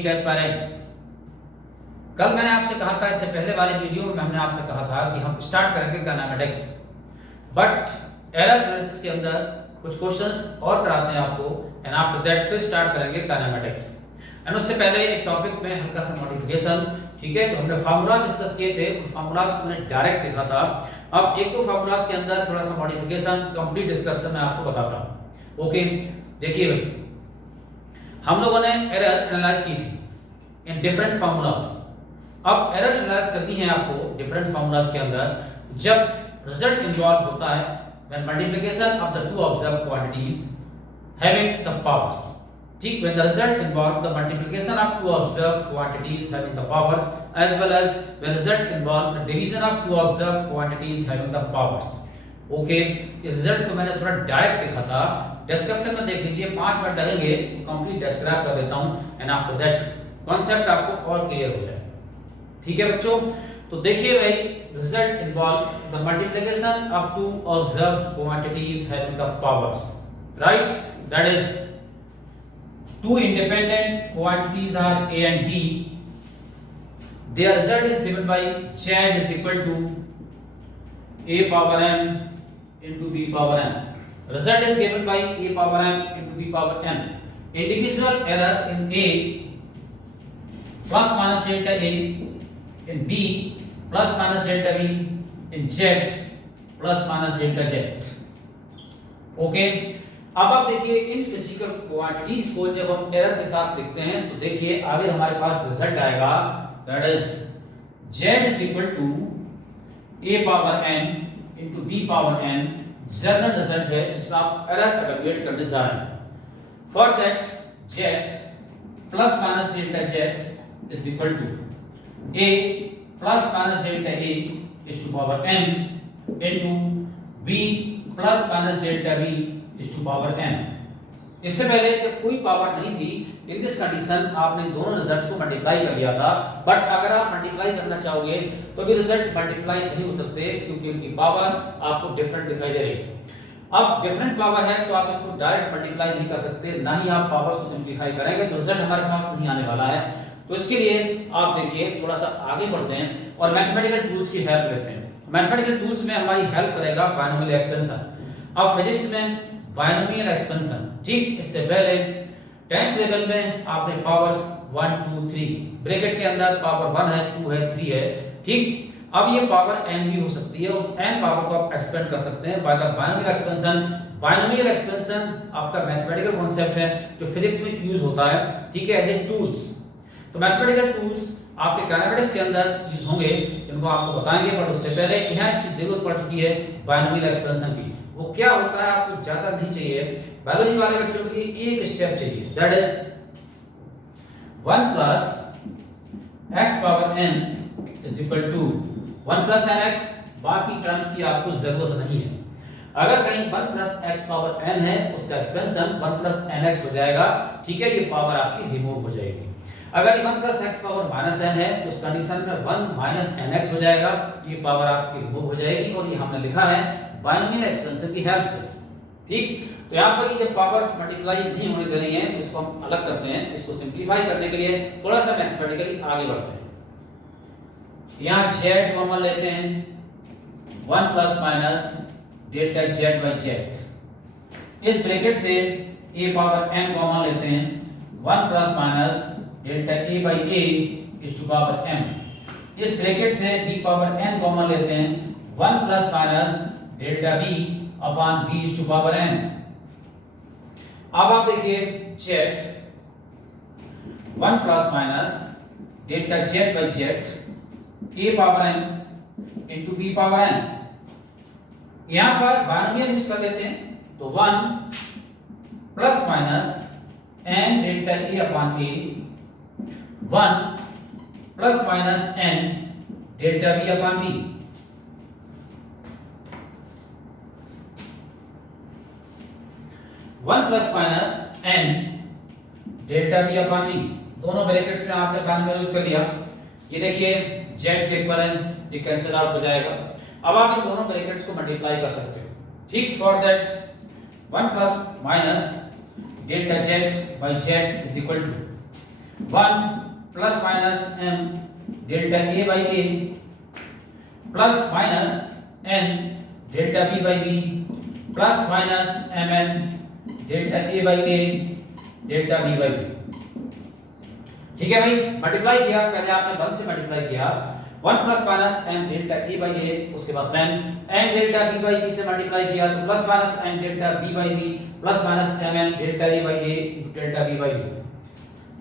ठीक एस्पायरेंट्स, कल मैंने आपसे कहा था, इससे पहले वाले वीडियो में हमने आपसे कहा था कि हम स्टार्ट करेंगे काइनेमेटिक्स, बट एरर एनालिसिस के अंदर कुछ क्वेश्चंस और कराते हैं आपको, एंड आफ्टर दैट फिर स्टार्ट करेंगे काइनेमेटिक्स। एंड उससे पहले एक टॉपिक में हल्का सा मॉडिफिकेशन, ठीक है। तो हमने फार्मूलाज डिस्कस किए थे, उन फार्मूलाज को हमने डायरेक्ट देखा था। अब एक तो फार्मूलाज के अंदर थोड़ा सा मॉडिफिकेशन, कंप्लीट डिस्क्रिप्शन मैं आपको बताता हूं। ओके, देखिए भाई, हम लोगों ने एरर एनालाइज की थी इन डिफरेंट फार्मूलाज। अब एरर एनालाइज करनी है आपको डिफरेंट फार्मूलाज के अंदर, जब रिजल्ट इन्वॉल्व होता है when multiplication of the two observed quantities having the powers, ठीक, when the result involve the multiplication of two observed quantities having the powers as well as when result involve the division of two observed quantities having the powers। Okay, इस result को मैंने थोड़ा direct लिखा था, description में देख लीजिए, 5 minute लगेंगे, इसको कंप्लीट डिस्क्राइब कर देता हूं एंड आफ्टर दैट कांसेप्ट आपको और क्लियर हो जाए। ठीक है बच्चों, तो देखिए भाई, result involve the multiplication of two observed quantities having the powers, right, that is two independent quantities are a and b, their result is given by z is equal to a power m into b power n, result is given by a power m into b power n, individual error in a plus minus delta a, in b plus minus delta b, in z plus minus delta z। Okay, अब आप देखिए in physical quantities को जब हम error के साथ लिखते हैं तो देखिए आगे हमारे पास रिजल्ट आएगा, that is z is equal to a power n into b power n, general result है जिसमें आप एरर एवेलुएट करने जा रहे हैं। For that z plus minus delta z is equal to a plus minus delta a is to power n into b plus minus delta b is to power n। इससे पहले जब कोई power नहीं थी, इन दिस कंडीशन आपने दोनों results को multiply कर लिया था, बट अगर आप मल्टीप्लाई करना चाहोगे तो भी रिजल्ट मल्टीप्लाई नहीं हो सकते क्योंकि उनकी पावर आपको डिफरेंट दिखाई दे रही है। अब डिफरेंट पावर है तो आप इसको डायरेक्ट मल्टीप्लाई नहीं कर सकते, ना ही आप पावर्स को सिंपलीफाई करेंगे तो रिजल्ट हमारे पास नहीं आने वाला है। तो इसके लिए आप देखिए थोड़ा सा आगे बढ़ते हैं और मैथमेटिकल टूल्स की हेल्प लेते हैं। मैथमेटिकल टूल्स में हमारी हेल्प करेगा बायनोमियल एक्सपेंशन। अब फिजिक्स में बायनोमियल एक्सपेंशन, ठीक, इससे पहले 10th लेवल में आपने पावर्स 1 2 3 ब्रैकेट के अंदर पावर 1 है, 2 है, 3 है, ठीक। अब ये पावर n भी हो सकती है, उस n पावर को आप एक्सपेंड कर सकते हैं by the binomial expansion. Binomial expansion आपका मैथमेटिकल कॉन्सेप्ट है जो फिजिक्स में यूज होता है, ठीक है, एज ए टूल्स। तो मैथमेटिकल टूल्स आपके काइनेमेटिक्स के अंदर यूज होंगे, इनको आपको बताएंगे, पर उससे पहले यहाँ इसकी जरूरत पड़ चुकी है बायनोमियल एक्सपेंशन की। वो क्या होता है आपको ज्यादा नहीं चाहिए, बायोलॉजी वाले बच्चों के लिए एक स्टेप चाहिए, that is 1 plus x power n is equal to 1 plus nx। बाकी टर्म्स की आपको जरूरत नहीं है। अगर कहीं 1 प्लस x पावर n है, उसका एक्सपेंशन 1 प्लस nx हो जाएगा, ठीक है, ये पावर आपकी रिमूव हो जाएगी। अगर ये 1 plus x power minus n है तो उस कंडीशन में 1 माइनस nx हो जाएगा, ये पावर आपकी रिमूव हो जाएगी, और ये हमने लिखा है बायनोमियल एक्सपेंशन की हेल्प से, ठीक। तो यहाँ पर ये जब पावर्स मल्टीप्लाई नहीं होने दे रही हैं तो इसको हम अलग करते हैं। इसको सिंपलीफाई करने के लिए थोड़ा सा मैथमेटिकली आगे बढ़ते हैं। यहाँ z कॉमन लेते हैं, 1 plus minus delta z by z। इस ब्रैकेट से a पावर n कॉमन लेते हैं, 1 plus minus delta a by a is to power m। इस ब्रैकेट से b पावर n कॉमन लेते हैं, 1 plus minus delta b upon b is to power n। अब आप देखिए z 1 plus minus delta z by z a power n into b power n। यहां पर binomial use कर लेते हैं, तो 1 plus minus n delta a upon a, 1 plus minus n delta b upon b। One plus minus n delta b upon b, दोनों brackets में आपने binomial use कर दिया। ये देखिए z के इक्वल है, ये कैंसिल आउट हो जाएगा। अब आप इन दोनों ब्रैकेट्स को मल्टीप्लाई कर सकते हो, ठीक। For that 1 plus minus delta z by z is equal to 1 plus minus m delta a by a plus minus n delta b by b plus minus mn delta a by a delta b by b। ठीक है भाई, multiply किया, पहले आपने 1 से multiply किया, 1 plus minus m delta a by a, उसके बाद then n delta b by b से मल्टीप्लाई किया तो plus minus n delta b by b plus minus mn delta a by a delta b by b।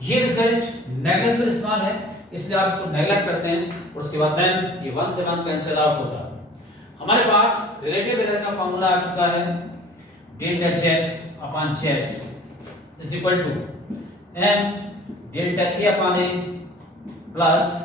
ये result negligible small है इसलिए आप इसको नेग्लेक्ट करते हैं और उसके बाद then ये 1 से 1 कैंसिल आउट होता है। हमारे पास रिलेटिव एरर का फार्मूला आ चुका है, delta z upon z is equal to m delta a upon a plus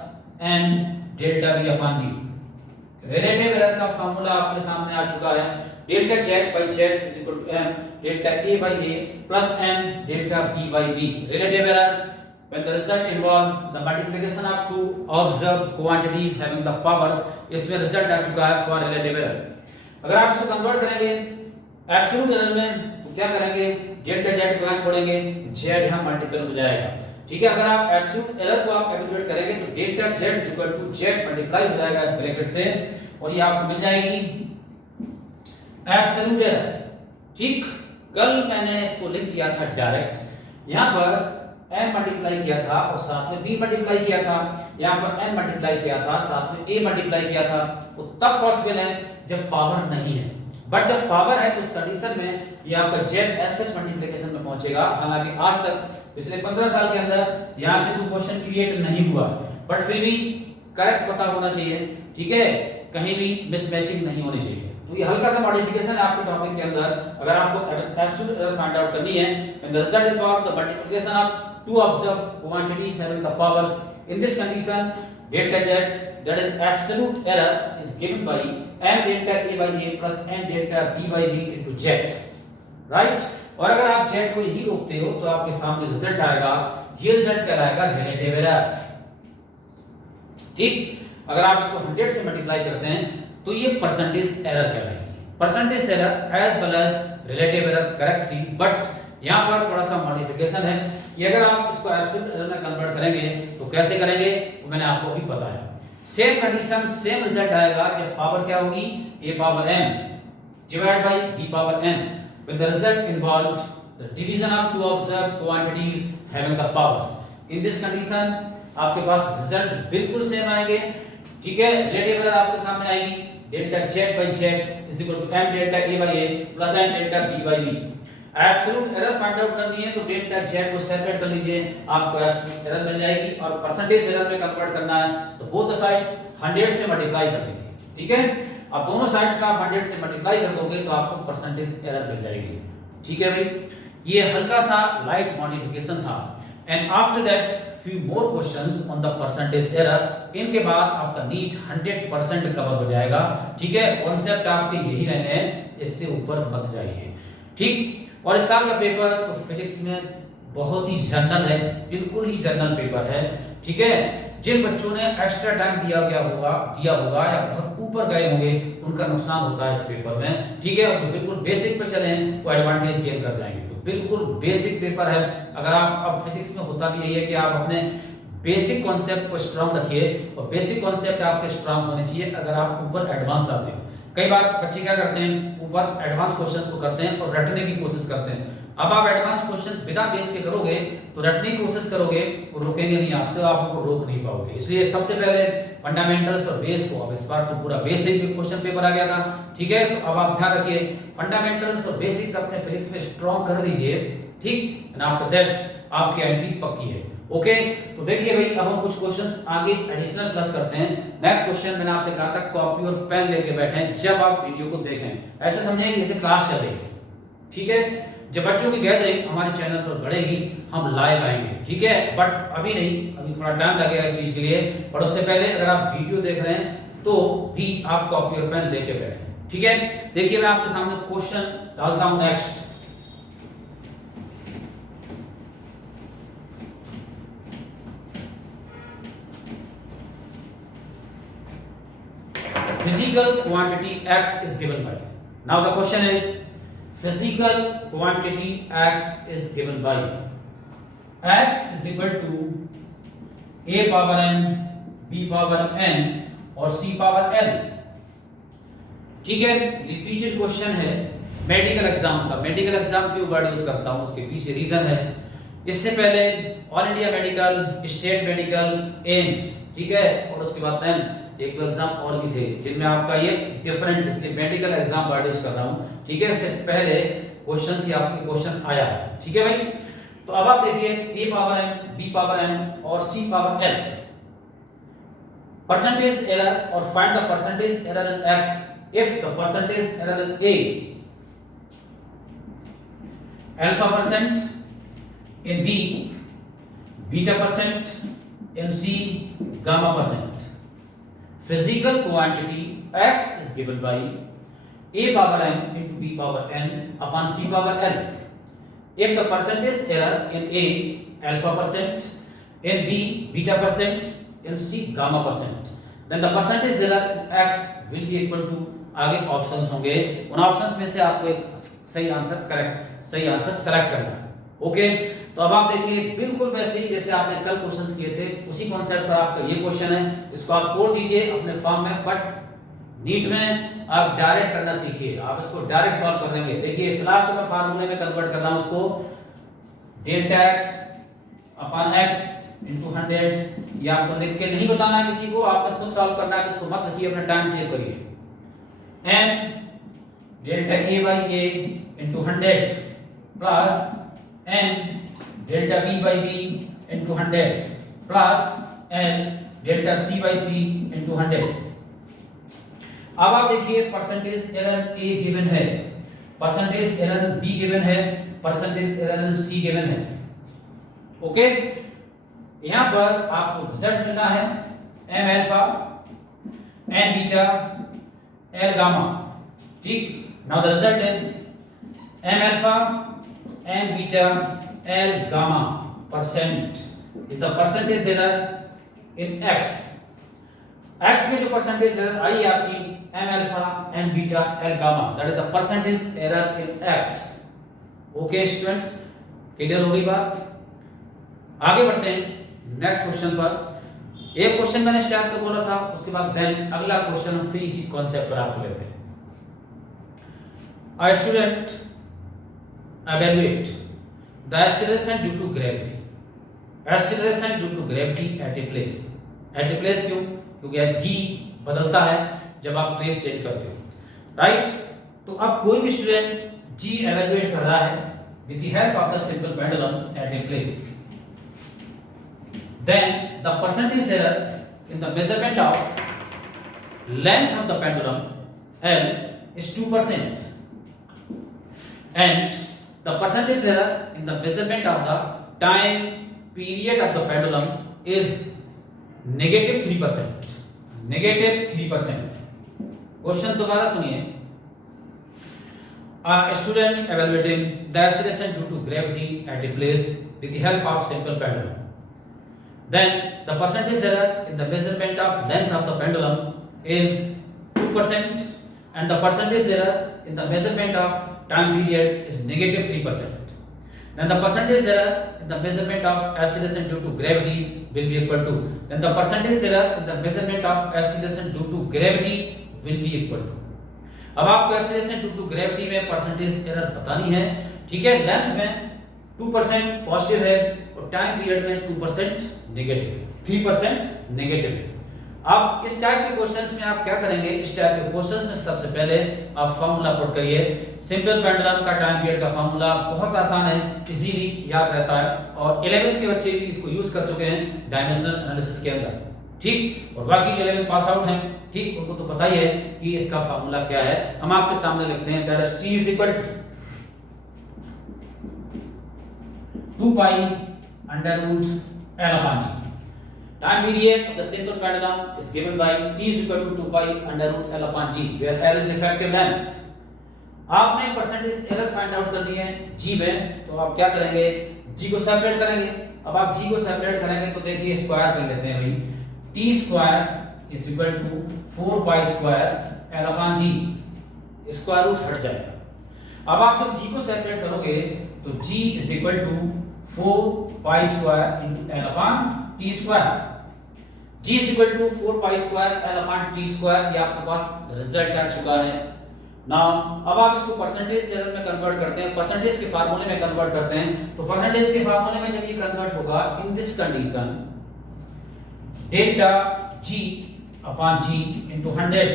n delta b upon b। Relative error का फार्मूला आपके सामने आ चुका है, delta z by z is equal to m delta a by a plus n delta b by b। Relative error when the result involve the multiplication of two observed quantities having the powers, इसमें result आ चुका है for relative error. अगर आप इसको convert करेंगे absolute error में तो क्या करेंगे, डेल्टा z को यहां छोड़ेंगे, z यहां मल्टीपल हो जाएगा। ठीक है, अगर आप एब्सोल्यूट एरर को आप कैलकुलेट करेंगे तो delta z is equal to z multiply हो जाएगा इस ब्रैकेट से और ये आपको मिल जाएगी एब्सोल्यूट एरर। ठीक, कल मैंने इसको लिख दिया था डायरेक्ट, यहां पर m मल्टीप्लाई किया था और साथ में b मल्टीप्लाई किया था, यहां पर n मल्टीप्लाई किया था साथ में a मल्टीप्लाई किया था, वो तब पॉसिबल है जब पावर नहीं है, बट जब पावर है तो उस कंडीशन में ये आपका z एसएच मल्टीप्लिकेशन में पहुंचेगा। हालांकि आज तक पिछले 15 साल के अंदर यहां से कोई क्वेश्चन क्रिएट नहीं हुआ, बट फिर भी करेक्ट पता होना चाहिए। ठीक है, कहीं भी मिसमैचिंग नहीं होनी चाहिए। तो ये हल्का सा मॉडिफिकेशन है आपके टॉपिक के अंदर। अगर आपको एब्सोल्यूट एरर फाइंड आउट करनी है, when the result involve the multiplication of two observed quantities having the powers, in this condition delta z, that is absolute error, is given by m delta a by a plus n delta b by b into z, right? और अगर आप z को यही रोकते हो तो आपके सामने रिजल्ट आएगा, ये रिजल्ट कहलाएगा रिलेटिव एरर। ठीक, अगर आप इसको 100 से मल्टीप्लाई करते हैं तो ये परसेंटेज एरर कहलाएगी। Percentage error as well as relative error correct थी, बट यहां पर थोड़ा सा मॉडिफिकेशन है। ये अगर आप इसको एब्सोल्यूट एरर में कन्वर्ट करेंगे तो कैसे करेंगे वो मैंने आपको अभी बताया। सेम कंडीशन सेम रिजल्ट आएगा जब पावर क्या होगी, a power n divide by b power n, when the result involved the division of two observed quantities having the powers, in this condition आपके पास रिजल्ट बिल्कुल सेम आएंगे। ठीक है, रिलेटिव एरर आपके सामने आएगी, delta z by z is equal to m delta a by a plus n delta b by b। Absolute error find out करनी है तो डेल्टा z को सेपरेट कर लीजिए, आपको एब्सोल्यूट एरर मिल जाएगी। और परसेंटेज एरर में कन्वर्ट करना है तो बोथ साइड्स 100 से मल्टीप्लाई कर दीजिए। ठीक है, अब दोनों साइड्स का 100 से मल्टीप्लाई कर दोगे तो आपको परसेंटेज एरर मिल जाएगी। ठीक है भाई, ये हल्का सा लाइट मॉडिफिकेशन था। And after that few more questions on the percentage error, इनके बाद आपका नीट 100% कवर हो जाएगा। ठीक है, कॉन्सेप्ट आपके यही रहने हैं, इससे ऊपर मत जाइए। ठीक, और इस साल का पेपर तो फिजिक्स में बहुत ही जनरल है, बिल्कुल ही जनरल पेपर है। ठीक है, जिन बच्चों ने एक्स्ट्रा टाइम दिया होगा या बहुत ऊपर गए होंगे उनका नुकसान होता है इस पेपर में। ठीक है, और जो बिल्कुल बेसिक पे चले वो एडवांटेज गेन कर जाएंगे। तो बिल्कुल बेसिक पेपर है। अगर आप अब फिजिक्स में होता भी यही है कि आप अपने बेसिक कॉन्सेप्ट को स्ट्रांग रखिए और बेसिक कॉन्सेप्ट आपके स्ट्रांग होने चाहिए अगर आप ऊपर एडवांस आते हो। कई बार बच्चे क्या करते हैं, ऊपर एडवांस क्वेश्चंस को करते हैं और रटने की कोशिश करते हैं। अब आप एडवांस क्वेश्चन बिना बेस के करोगे तो रटने की कोशिश करोगे और रोकेंगे नहीं आपसे, आप उनको रोक नहीं पाओगे। इसलिए सबसे पहले फंडामेंटल्स और बेस को, अब इस बार तो पूरा बेसिक क्वेश्चन पेपर आ गया था। ठीक है, तो अब आप ध्यान रखिए फंडामेंटल्स और बेसिक्स अपने फिजिक्स में स्ट्रांग कर लीजिए। ठीक, एंड आफ्टर दैट आपकी एंट्री पक्की है। ओके, तो देखिए भाई, अब हम कुछ क्वेश्चंस आगे एडिशनल प्लस करते हैं। नेक्स्ट क्वेश्चन मैंने आपसे कहा था कॉपी और पेन लेके बैठें जब आप वीडियो को देखें, ऐसे समझेंगे जैसे क्लास चल रही है। ठीक है, जब बच्चों की गैदरिंग हमारे चैनल पर बढ़ेगी हम लाइव आएंगे। ठीक है, बट अभी नहीं, अभी थोड़ा टाइम लगेगा इस चीज के लिए। पर उससे पहले अगर आप वीडियो देख रहे हैं तो भी आप कॉपी और पेन लेके बैठें। ठीक है, देखिए मैं आपके सामने क्वेश्चन डालता हूं। Next, physical quantity x is given by, now the question is physical quantity x is given by, x is equal to a power n, b power n और c पावर l। ठीक है, repeated question है medical exam का। Medical exam क्यों word use करता हूं, उसके पीछे रीजन है। इससे पहले all India medical, state medical, AIIMS, ठीक है, और उसके बाद देन एक दो एग्जाम और भी थे जिनमें आपका ये डिफरेंट, इसलिए मेडिकल एग्जाम वर्ड यूज कर रहा हूं। ठीक है, इससे पहले क्वेश्चन से आपके क्वेश्चन आया है। ठीक है भाई, तो अब आप देखिए a power m, b power n और c power l, percentage error और find the percentage error in x if the percentage error in a alpha percent, in b beta percent, in c gamma percent. Physical quantity x is given by a power m into b power n upon c power l. If the percentage error in a alpha percent, in b beta percent, in c gamma percent, then the percentage error in x will be equal to, आगे options होंगे, उन options में से आपको एक सही answer select करना है। ओके, तो अब आप देखिए बिल्कुल वैसे ही जैसे आपने कल क्वेश्चंस किए थे, उसी कॉन्सेप्ट पर आपका ये क्वेश्चन है। इसको आप तोड़ दीजिए अपने फॉर्म में, बट नीट में आप डायरेक्ट करना सीखिए, आप इसको डायरेक्ट सॉल्व कर देंगे। देखिए फिलहाल तो मैं फार्मूले में कन्वर्ट कर रहा हूं उसको, delta x upon x into 100। ये आपको लिख के नहीं बताना है किसी को, आपने खुद सॉल्व करना है, इसको मत रखिए, अपना टाइम सेव करिए। n delta a by a into 100 plus n delta b by b into 100 plus n delta c by c into 100। अब आप देखिए परसेंटेज एरर a गिवन है, परसेंटेज एरर b गिवन है, परसेंटेज एरर c गिवन है। Okay, यहां पर आपको result मिलना है m alpha, n beta, l gamma. ठीक, now the result is m alpha, n beta, l gamma percent is the percentage error in x। x में जो परसेंटेज एरर आई आपकी m alpha, n beta, l gamma, that is the percentage error in x। Okay students, clear हो गई बात? आगे बढ़ते हैं next question पर। एक क्वेश्चन मैंने स्टार्ट कर बोला था, उसके बाद देन अगला क्वेश्चन हम फिर इसी कॉन्सेप्ट पर आपको लेते हैं। A student evaluate the acceleration due to gravity, acceleration due to gravity at a place। at a place क्यों? क्योंकि g बदलता है जब आप प्लेस चेंज करते हो, राइट? तो अब कोई भी स्टूडेंट g evaluate कर रहा है with the help of the simple pendulum at a place, then the percentage error in the measurement of length of the pendulum L is 2%, and the percentage error in the measurement of the time period of the pendulum is -3%, -3%। Question दोबारा सुनिए। A student evaluating the acceleration due to gravity at a place with the help of simple pendulum, then the percentage error in the measurement of length of the pendulum is 2%, and the percentage error in the measurement of time period is -3%. Then the percentage error in the measurement of acceleration due to gravity will be equal to, then the percentage error in the measurement of acceleration due to gravity will be equal to। अब आपको acceleration due to gravity में percentage error बतानी है। ठीक है, length में 2% positive है और टाइम पीरियड में 2% नेगेटिव, 3% नेगेटिव है। अब इस टाइप के क्वेश्चंस में आप क्या करेंगे, इस टाइप के क्वेश्चंस में सबसे पहले आप फार्मूला पुट करिए। सिंपल पेंडुलम का टाइम पीरियड का फार्मूला बहुत आसान है, इजीली याद रहता है, और 11th के बच्चे भी इसको यूज कर चुके हैं डायमेंशनल एनालिसिस के अंदर। ठीक, और बाकी 11th पास आउट हैं, ठीक, उनको तो पता ही है कि इसका फार्मूला क्या है। हम आपके सामने लिखते हैं, that is t is equal to 2 pi under root l upon g। Time period of the simple pendulum is given by t is equal to 2 pi under root l upon g, where l is effective length। आपने percentage error find out करनी है g में, तो आप क्या करेंगे, g को separate करेंगे। अब आप g को सेपरेट करेंगे तो देखिए स्क्वायर कर लेते हैं भाई, t square is equal to 4 pi square l upon g, square root हट जाएगा। अब आप जब g को सेपरेट करोगे तो g is equal to 4 pi square into l upon t square. g is equal to 4 pi square l upon t square, ये आपके पास रिजल्ट आ चुका है। नाउ अब आप इसको परसेंटेज एरर में कन्वर्ट करते हैं, परसेंटेज के फार्मूले में कन्वर्ट करते हैं। तो परसेंटेज के फार्मूले में जब ये कन्वर्ट होगा in this condition delta g upon g into 100,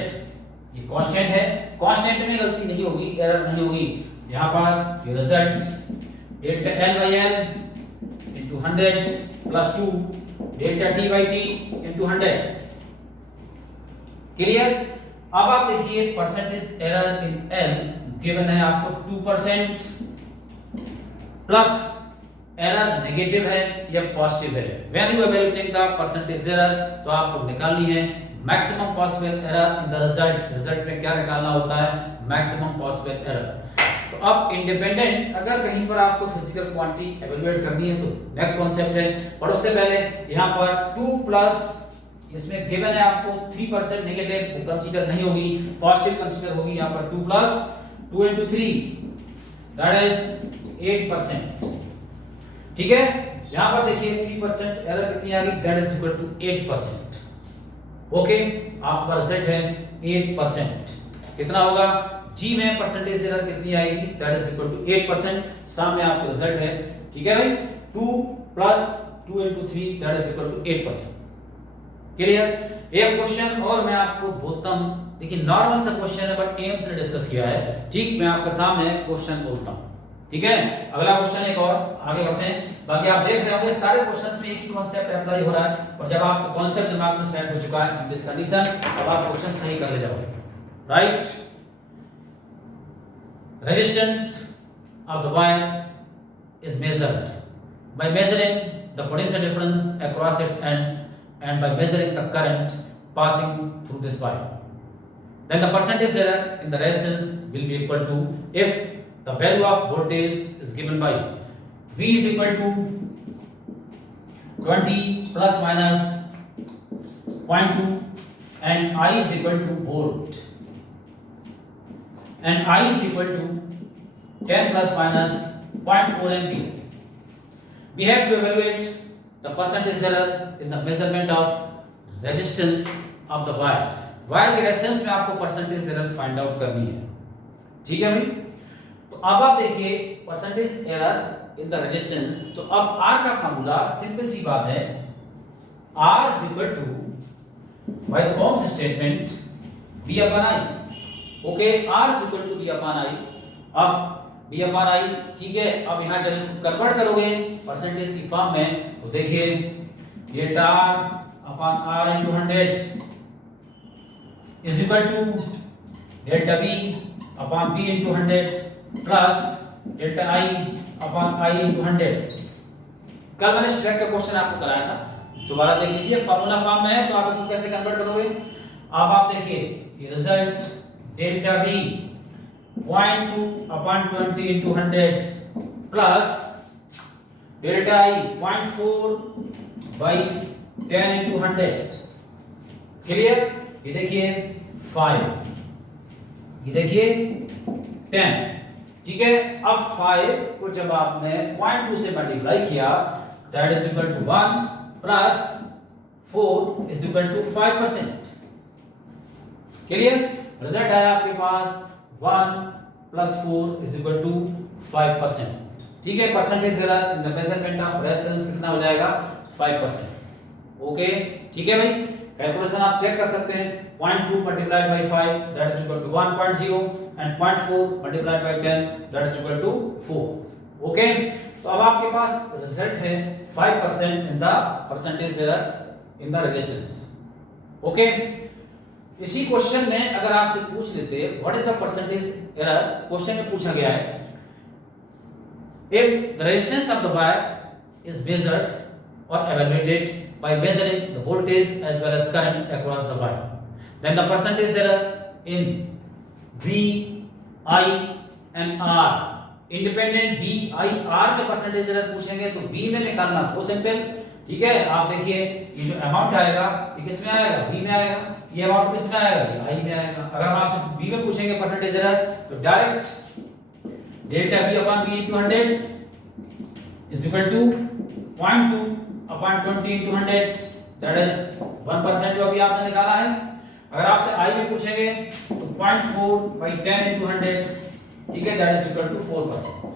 ये कांस्टेंट है, कांस्टेंट में गलती नहीं होगी, एरर नहीं होगी। यहां पर ये result delta l by l into 100 plus 2 delta t by t into 100। Clear? अब आप देखिए percentage error in l given है आपको 2% प्लस एरर नेगेटिव है या पॉजिटिव है। When you evaluating the percentage error तो आपको निकालनी है maximum possible error in the result. Result में क्या निकालना होता है? Maximum possible error. तो अब इंडिपेंडेंट अगर कहीं पर आपको फिजिकल क्वांटिटी इवैल्यूएट करनी है तो नेक्स्ट कॉन्सेप्ट है, पर उससे पहले यहां पर 2 प्लस इसमें गिवन है आपको 3% नेगेटिव, वो कंसीडर नहीं होगी, पॉजिटिव कंसीडर होगी। यहां पर 2 प्लस 2 into 3 दैट इज 8%। ठीक है, यहां पर देखिए 3% एरर कितनी आ गई? That is equal to 8%। Okay, आपका रिजल्ट है 8%। कितना होगा? जी में परसेंटेज एरर कितनी आएगी? That is equal to 8%। सामने आपका रिजल्ट है। ठीक है भाई, 2 plus 2 into 3 that is equal to 8%। Clear? एक क्वेश्चन और मैं आपको बोलता हूं, देखिए नॉर्मल सा क्वेश्चन है बट एम्स ने डिस्कस किया है। ठीक, मैं आपके सामने क्वेश्चन बोलता हूं। ठीक है, अगला क्वेश्चन एक और आगे बढ़ते हैं। बाकी आप देख रहे होंगे सारे क्वेश्चंस में एक ही कॉन्सेप्ट अप्लाई हो रहा है, और जब आपका कॉन्सेप्ट दिमाग में सेट हो चुका है इन दिस कंडीशन, अब आप क्वेश्चन सही कर ले जाओगे। Right? Resistance of the wire is measured by measuring the potential difference across its ends and by measuring the current passing through this wire. Then the percentage error in the resistance will be equal to, if the value of voltage is given by V is equal to 20 plus minus 0.2 and I is equal to volt, and I is equal to 10 plus minus 0.4 ampere. We have to evaluate the percentage error in the measurement of resistance of the wire. Wire के resistance में आपको percentage error find out करनी है। ठीक है भाई, तो अब आप देखिए percentage error in the resistance. तो अब R का फार्मूला सिंपल सी बात है, R is equal to by the Ohm's statement V upon I। Okay, R is equal to V upon I। अब V upon I, ठीक है। अब यहां जब इसको कन्वर्ट करोगे परसेंटेज की फॉर्म में तो देखिए ये R upon R into 100 is equal to delta V upon V into 100 plus delta I upon I into 100। कल मैंने स्ट्रेट का क्वेश्चन आपको कराया था, दोबारा देख लीजिए। फार्मूला फॉर्म में है तो आप इसको कैसे कन्वर्ट करोगे? अब आप देखिए ये result delta V 0.2 upon 20 into 100 plus delta I 0.4 by 10 into 100। Clear? ये देखिए 5, ये देखिए 10। ठीक है, अब 5 को जब आपने 0.2 से मल्टीप्लाई किया that is equal to 1 plus 4 is equal to 5%। Clear? Result आया आपके पास 1 plus 4 is equal to 5%। ठीक है, percentage error in the measurement of resistance कितना हो जाएगा? 5%। ओके, ठीक है भाई, कैलकुलेशन आप चेक कर सकते हैं। 0.2 multiplied by 5 that is equal to 1.0 and 0.4 multiplied by 10 that is equal to 4। Okay, तो अब आपके पास रिजल्ट है 5% in the percentage error in the resistance. Okay, इसी क्वेश्चन में अगर आपसे पूछ लेते what is the percentage error, question में पूछा गया है if the resistance of the wire is measured और evaluated by measuring the voltage as well as current across the wire, then the percentage error in V, I and R, independent V, I, R में percentage error पूछेंगे तो B में निकालना so simple. ठीक है, आप देखिए ये जो अमाउंट आएगा ये किस में आएगा? V में आएगा। ये अमाउंट किस में आएगा? ये I में आएगा। अगर हम आपसे B में पूछेंगे परसेंटेज एरर तो direct delta V upon V into 100 is equal to 0.2 upon 20 into 100 that is 1% जो अभी आपने निकाला है। अगर आपसे i भी पूछेंगे तो 0.4 by 10 into 100, ठीक है, that is equal to 4%।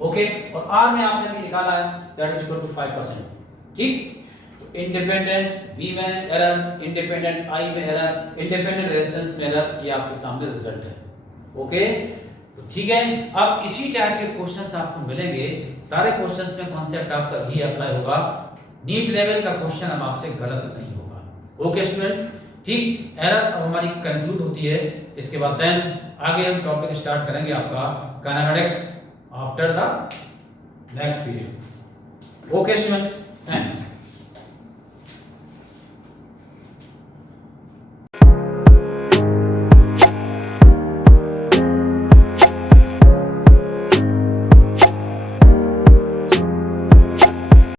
Okay, और r में आपने भी निकाला है, दैट इज इक्वल टू 5%। ठीक, तो इंडिपेंडेंट v में एरर, इंडिपेंडेंट i में एरर, इंडिपेंडेंट रेजिस्टेंस में एरर, ये आपके सामने रिजल्ट है। ओके, तो ठीक है, अब इसी टाइप के क्वेश्चंस आपको मिलेंगे। सारे क्वेश्चंस में कॉन्सेप्ट आपका ही अप्लाई होगा, नीट लेवल का क्वेश्चन अब आपसे गलत नहीं होगा। ओके स्टूडेंट्स, ठीक, एरर अब हमारी कंक्लूड होती है। इसके बाद देन आगे हम टॉपिक स्टार्ट करेंगे आपका kinematics after the next period. Okay students, thanks.